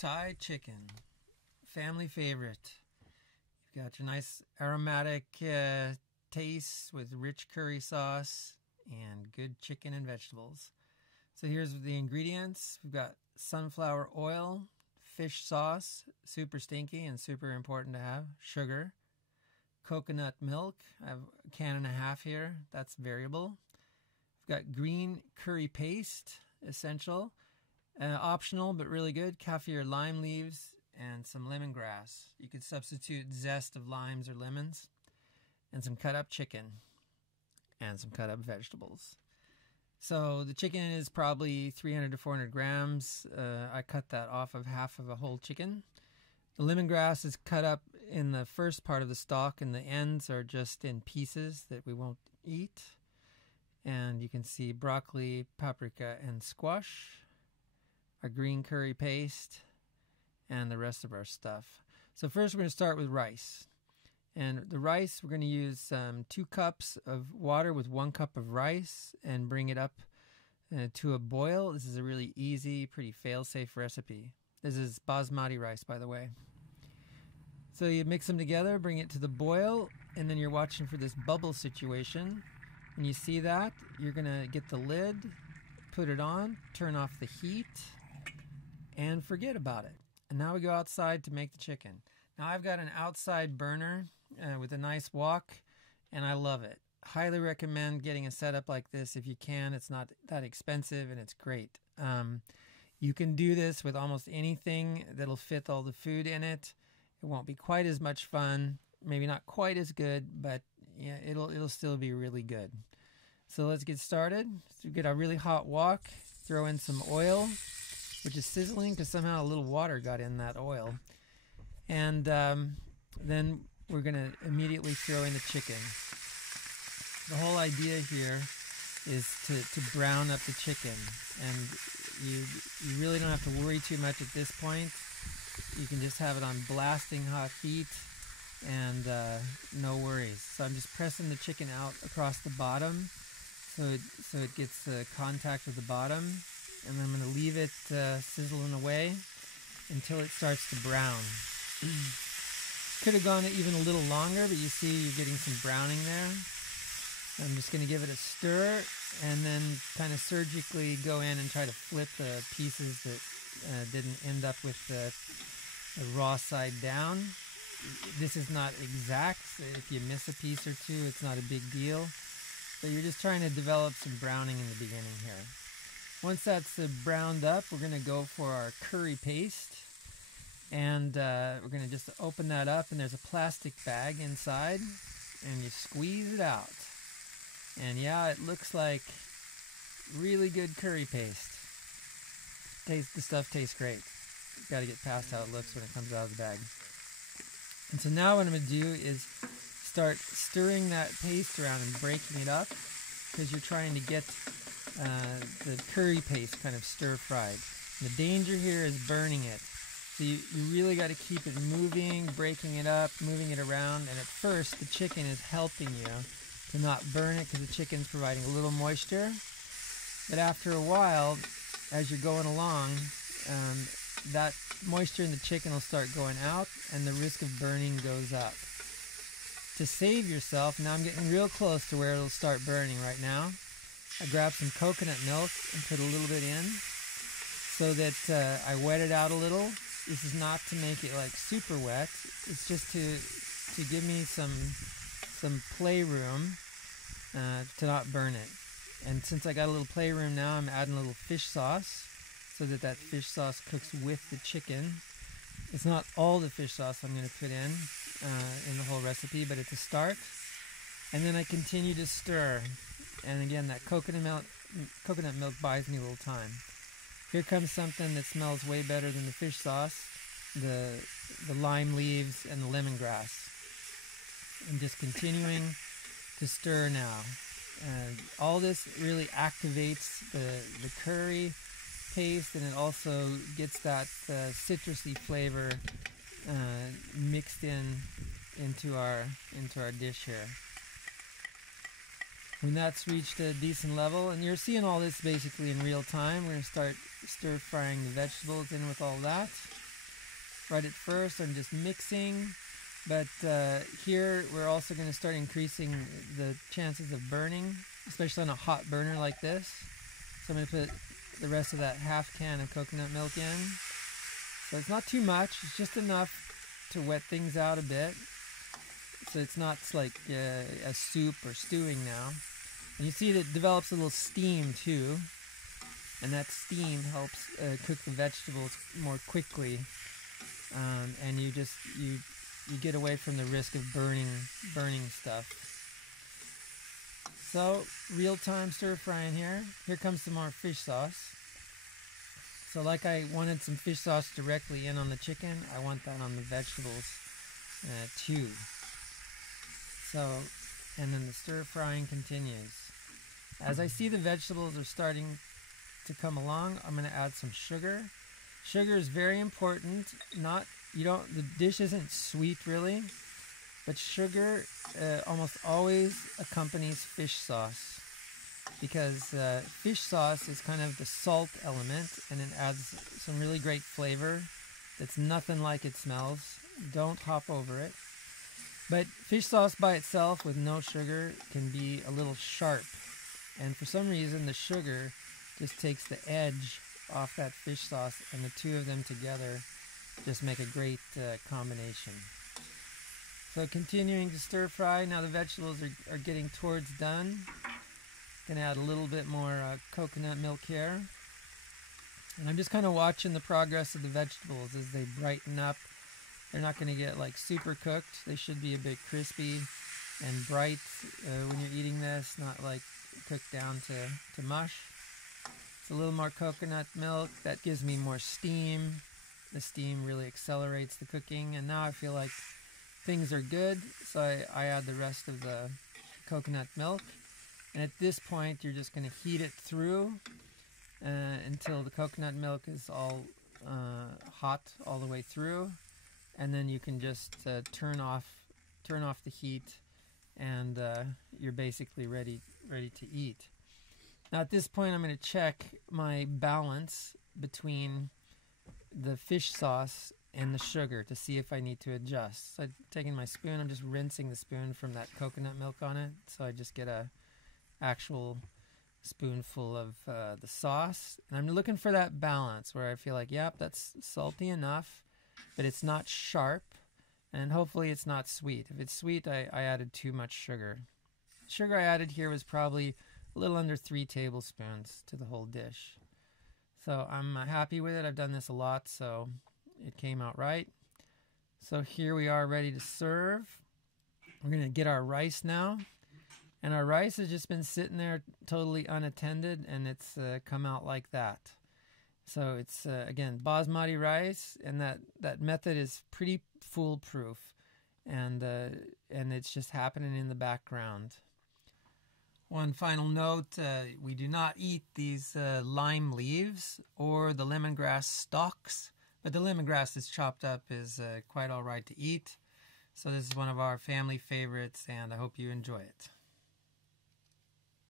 Thai chicken, family favorite. You've got your nice aromatic taste with rich curry sauce and good chicken and vegetables. So here's the ingredients. We've got sunflower oil, fish sauce, super stinky and super important to have, sugar, coconut milk. I have a can and a half here. That's variable. We've got green curry paste, essential. Optional, but really good, kaffir lime leaves and some lemongrass. You could substitute zest of limes or lemons. And some cut up chicken and some cut up vegetables. So the chicken is probably 300 to 400 grams. I cut that off of half of a whole chicken. The lemongrass is cut up in the first part of the stalk, and the ends are just in pieces that we won't eat. And you can see broccoli, paprika, and squash, our green curry paste, and the rest of our stuff. So first we're going to start with rice. And the rice, we're going to use 2 cups of water with 1 cup of rice and bring it up to a boil. This is a really easy, pretty fail-safe recipe. This is basmati rice, by the way. So you mix them together, bring it to the boil, and then you're watching for this bubble situation. When you see that, you're going to get the lid, put it on, turn off the heat, and forget about it. And now we go outside to make the chicken. Now I've got an outside burner with a nice wok, and I love it. Highly recommend getting a setup like this if you can. It's not that expensive, and it's great. You can do this with almost anything that'll fit all the food in it. It won't be quite as much fun, maybe not quite as good, but yeah, it'll still be really good. So let's get started. So get a really hot wok, throw in some oil, which is sizzling because somehow a little water got in that oil. And then we're going to immediately throw in the chicken. The whole idea here is to brown up the chicken. And you really don't have to worry too much at this point. You can just have it on blasting hot heat and no worries. So I'm just pressing the chicken out across the bottom so it gets contact with the bottom. And then I'm going to leave it sizzling away until it starts to brown. Could have gone even a little longer, but you see you're getting some browning there. I'm just going to give it a stir and then kind of surgically go in and try to flip the pieces that didn't end up with the raw side down. This is not exact. If you miss a piece or two, it's not a big deal. But you're just trying to develop some browning in the beginning here. Once that's browned up, we're going to go for our curry paste. And we're going to just open that up, and there's a plastic bag inside, and you squeeze it out. And yeah, it looks like really good curry paste. The stuff tastes great. You've got to get past how it looks when it comes out of the bag. And so now what I'm going to do is start stirring that paste around and breaking it up, because you're trying to get the curry paste kind of stir-fried. The danger here is burning it. So you really got to keep it moving, breaking it up, moving it around. And at first, the chicken is helping you to not burn it because the chicken's providing a little moisture. But after a while, as you're going along, that moisture in the chicken will start going out and the risk of burning goes up. To save yourself, now I'm getting real close to where it'll start burning right now. I grabbed some coconut milk and put a little bit in so that I wet it out a little. This is not to make it like super wet. It's just to give me some playroom to not burn it. And since I got a little playroom now, I'm adding a little fish sauce so that fish sauce cooks with the chicken. It's not all the fish sauce I'm going to put in the whole recipe, but it's a start. And then I continue to stir. And again, that coconut milk buys me a little time. Here comes something that smells way better than the fish sauce, the lime leaves and the lemongrass. I'm just continuing to stir now. And all this really activates the curry paste, and it also gets that citrusy flavor mixed into our dish here. When that's reached a decent level, and you're seeing all this basically in real time, we're going to start stir frying the vegetables in with all that. right at first. I'm just mixing, but here we're also going to start increasing the chances of burning, especially on a hot burner like this. So I'm going to put the rest of that half can of coconut milk in. So it's not too much, it's just enough to wet things out a bit. So it's not like a soup or stewing now. And you see that it develops a little steam too. And that steam helps cook the vegetables more quickly. And you get away from the risk of burning stuff. So real-time stir frying here. Here comes some more fish sauce. So like I wanted some fish sauce directly in on the chicken, I want that on the vegetables too. So, and then the stir frying continues. As I see the vegetables are starting to come along, I'm going to add some sugar. Sugar is very important. The dish isn't sweet really, but sugar almost always accompanies fish sauce, because fish sauce is kind of the salt element, and it adds some really great flavor that's nothing like it smells. Don't hop over it. But fish sauce by itself with no sugar can be a little sharp, and for some reason the sugar just takes the edge off that fish sauce, and the two of them together just make a great combination. So continuing to stir fry. Now the vegetables are getting towards done. Gonna add a little bit more coconut milk here. And I'm just kind of watching the progress of the vegetables as they brighten up. They're not going to get like super cooked. They should be a bit crispy and bright when you're eating this, not like cooked down to mush. It's a little more coconut milk. That gives me more steam. The steam really accelerates the cooking, and now I feel like things are good, so I add the rest of the coconut milk. And at this point, you're just going to heat it through until the coconut milk is all hot all the way through, and then you can just turn off the heat, and you're basically ready to eat. Now at this point, I'm going to check my balance between the fish sauce and the sugar to see if I need to adjust. So I'm taking my spoon, I'm just rinsing the spoon from that coconut milk on it, so I just get a actual spoonful of the sauce. And I'm looking for that balance where I feel like, yep, that's salty enough, but it's not sharp, and hopefully it's not sweet. If it's sweet, I added too much sugar. Sugar I added here was probably a little under 3 tablespoons to the whole dish. So I'm happy with it. I've done this a lot, so it came out right. So here we are ready to serve. We're going to get our rice now. And our rice has just been sitting there totally unattended, and it's come out like that. So it's, again, basmati rice, and that method is pretty foolproof. And it's just happening in the background. One final note, we do not eat these lime leaves or the lemongrass stalks, but the lemongrass that's chopped up is quite all right to eat. So this is one of our family favorites, and I hope you enjoy it.